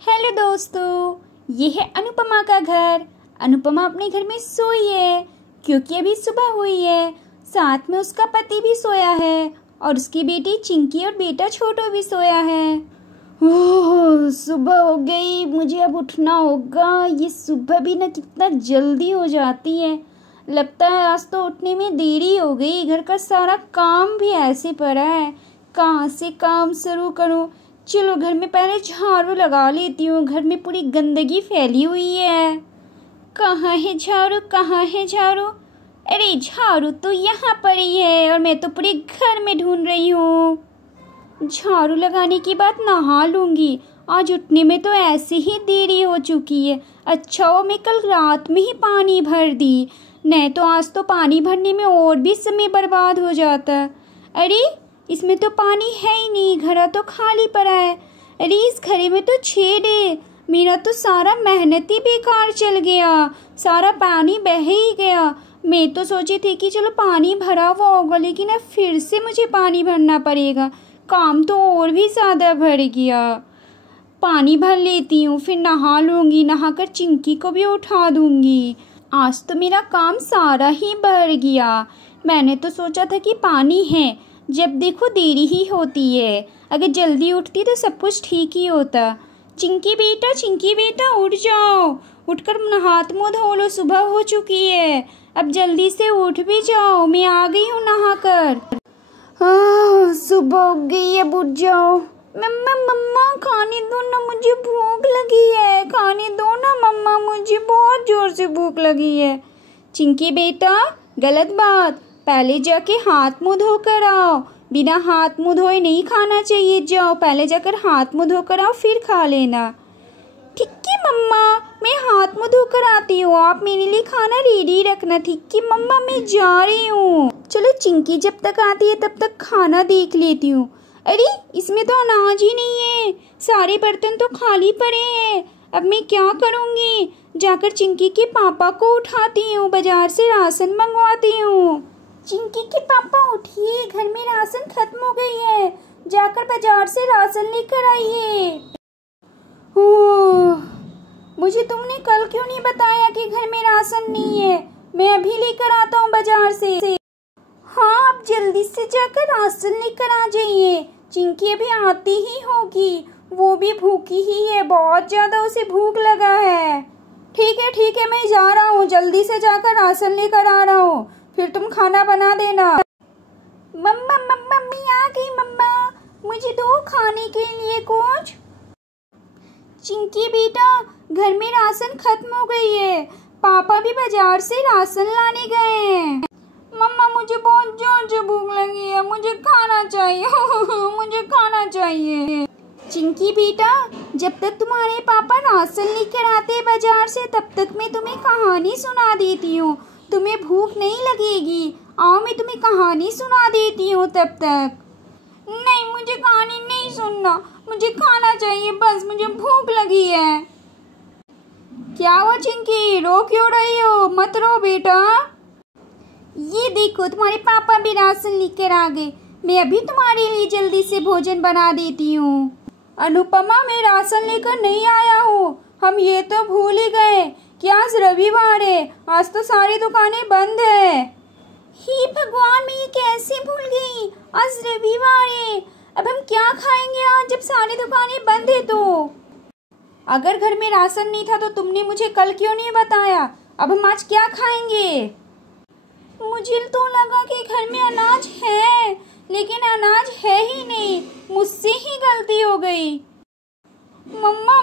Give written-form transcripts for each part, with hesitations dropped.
Hello दोस्तों, ये है अनुपमा का घर। अनुपमा अपने घर में सोई है क्योंकि अभी सुबह हुई है। साथ में उसका पति भी सोया है और उसकी बेटी चिंकी और बेटा छोटू भी सोया है। ओह, सुबह हो गई, मुझे अब उठना होगा। ये सुबह भी ना कितना जल्दी हो जाती है। लगता है आज तो उठने में देरी हो गई। घर का सारा काम भी ऐसे पड़ा है, कहाँ से काम शुरू करूँ। चलो घर में पहले झाड़ू लगा लेती हूँ। घर में पूरी गंदगी फैली हुई है। कहाँ है झाड़ू, कहाँ है झाड़ू? अरे झाड़ू तो यहाँ पर ही है और मैं तो पूरे घर में ढूंढ रही हूँ। झाड़ू लगाने के बाद नहा लूँगी। आज उठने में तो ऐसे ही देरी हो चुकी है। अच्छा वो मैं कल रात में ही पानी भर दी, नहीं तो आज तो पानी भरने में और भी समय बर्बाद हो जाता। अरे इसमें तो पानी है ही नहीं, घड़ा तो खाली पड़ा है। अरे इस घड़े में तो छेद है। मेरा तो सारा मेहनत ही बेकार चल गया, सारा पानी बह ही गया। मैं तो सोची थी कि चलो पानी भरा हुआ होगा, लेकिन अब फिर से मुझे पानी भरना पड़ेगा। काम तो और भी ज़्यादा बढ़ गया। पानी भर लेती हूँ, फिर नहा लूँगी। नहाकर चिंकी को भी उठा दूँगी। आज तो मेरा काम सारा ही बढ़ गया। मैंने तो सोचा था कि पानी है, जब देखो देरी ही होती है। अगर जल्दी उठती तो सब कुछ ठीक ही होता। चिंकी बेटा उठ जाओ, उठकर हाथ मुँह धो लो, सुबह हो चुकी है। अब जल्दी से उठ भी जाओ, मैं आ गई हूँ नहाकर। सुबह हो गई, अब उठ जाओ। मम्मा खाने दो ना, मुझे भूख लगी है। खाने दो ना मम्मा, मुझे बहुत जोर से भूख लगी है। चिंकी बेटा गलत बात, पहले जाके हाथ मुँह धोकर आओ। बिना हाथ मुँह धोए नहीं खाना चाहिए। जाओ पहले जाकर हाथ मुँह धोकर आओ, फिर खा लेना। ठीक है मम्मा, मैं हाथ मुँह धोकर आती हूँ। आप मेरे लिए खाना रेडी रखना। ठीक है मम्मा, मैं जा रही हूँ। चलो चिंकी जब तक आती है तब तक खाना देख लेती हूँ। अरे इसमें तो अनाज ही नहीं है, सारे बर्तन तो खाली पड़े हैं। अब मैं क्या करूँगी? जाकर चिंकी के पापा को उठाती हूँ, बाजार से राशन मंगवाती हूँ। चिंकी के पापा उठिए, घर में राशन खत्म हो गई है, जाकर बाजार से राशन लेकर आइए। मुझे तुमने कल क्यों नहीं बताया कि घर में राशन नहीं है? मैं अभी लेकर आता हूँ बाजार से। हाँ, आप जल्दी से जाकर राशन लेकर आ जाइए। चिंकी अभी आती ही होगी, वो भी भूखी ही है, बहुत ज्यादा उसे भूख लगा है। ठीक है, मैं जा रहा हूँ, जल्दी से जाकर राशन लेकर आ रहा हूँ, फिर तुम खाना बना देना। मम्मा मैं आ गई मम्मा, मुझे दो खाने के लिए कुछ। चिंकी बेटा घर में राशन खत्म हो गई है, पापा भी बाजार से राशन लाने गए हैं। मम्मा मुझे बहुत जोर से भूख लगी है, मुझे खाना चाहिए। मुझे खाना चाहिए। चिंकी बेटा जब तक तुम्हारे पापा राशन लेकर आते बाजार से, तब तक मैं तुम्हें कहानी सुना देती हूँ। तुम्हें भूख नहीं लगेगी, आओ मैं तुम्हें कहानी सुना देती हूँ तब तक। नहीं, मुझे कहानी नहीं सुनना, मुझे खाना चाहिए, बस मुझे भूख लगी है। क्या हुआ चिंकी, रो क्यों रही हो? मत रो बेटा। ये देखो तुम्हारे पापा भी राशन लेकर आ गए, मैं अभी तुम्हारे लिए जल्दी से भोजन बना देती हूँ। अनुपमा मैं राशन लेकर नहीं आया हूँ, हम ये तो भूल ही गए कि आज रविवार है, आज तो सारी दुकानें बंद है। हे भगवान, मैं ये कैसे भूल गई, आज रविवार है। अब हम क्या खाएंगे आज जब सारी दुकानें बंद है? तो अगर घर में राशन नहीं था तो तुमने मुझे कल क्यों नहीं बताया? अब हम आज क्या खाएंगे? मुझे तो लगा कि घर में अनाज है, लेकिन अनाज है ही नहीं, मुझसे ही गलती हो गई। मम्मा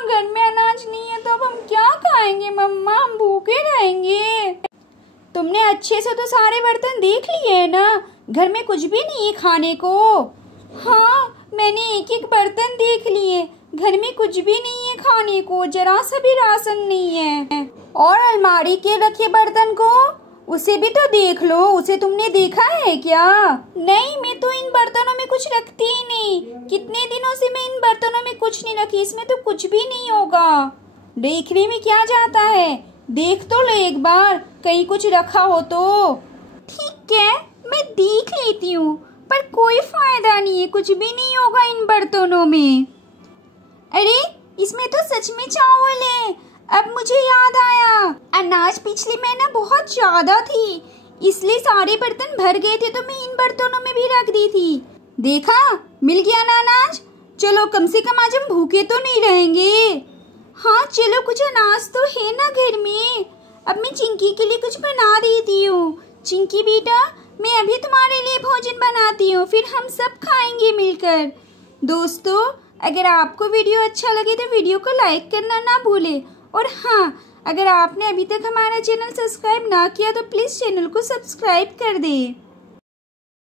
घर में अनाज नहीं है तो अब हम क्या खाएंगे? मम्मा हम भूखे रहेंगे। तुमने अच्छे से तो सारे बर्तन देख लिए है ना, घर में कुछ भी नहीं है खाने को? हाँ, मैंने एक एक बर्तन देख लिए, घर में कुछ भी नहीं है खाने को, जरा सा भी राशन नहीं है। और अलमारी के रखे बर्तन को, उसे भी तो देख लो, उसे तुमने देखा है क्या? नहीं, मैं तो इन बर्तनों में कुछ रखती ही नहीं। कितने दिनों से मैं इन बर्तनों में कुछ नहीं रखी, इसमें तो कुछ भी नहीं होगा। देखने में क्या जाता है, देख तो लो एक बार, कहीं कुछ रखा हो तो। ठीक है, मैं देख लेती हूँ, पर कोई फायदा नहीं है, कुछ भी नहीं होगा इन बर्तनों में। अरे इसमें तो सच में चावल है। अब मुझे याद आया, अनाज पिछले महीना बहुत ज्यादा थी, इसलिए सारे बर्तन भर गए थे तो मैं इन बर्तनों में भी रख दी थी। देखा, मिल गया ना अनाज। चलो कम से कम आज हम भूखे तो नहीं रहेंगे। हाँ चलो, कुछ अनाज तो है ना घर में। अब मैं चिंकी के लिए कुछ बना देती हूँ। चिंकी बेटा, मैं अभी तुम्हारे लिए भोजन बनाती हूँ, फिर हम सब खाएंगे मिलकर। दोस्तों, अगर आपको वीडियो अच्छा लगे तो वीडियो को लाइक करना ना भूलें। और हाँ, अगर आपने अभी तक हमारा चैनल सब्सक्राइब ना किया तो प्लीज़ चैनल को सब्सक्राइब कर दें।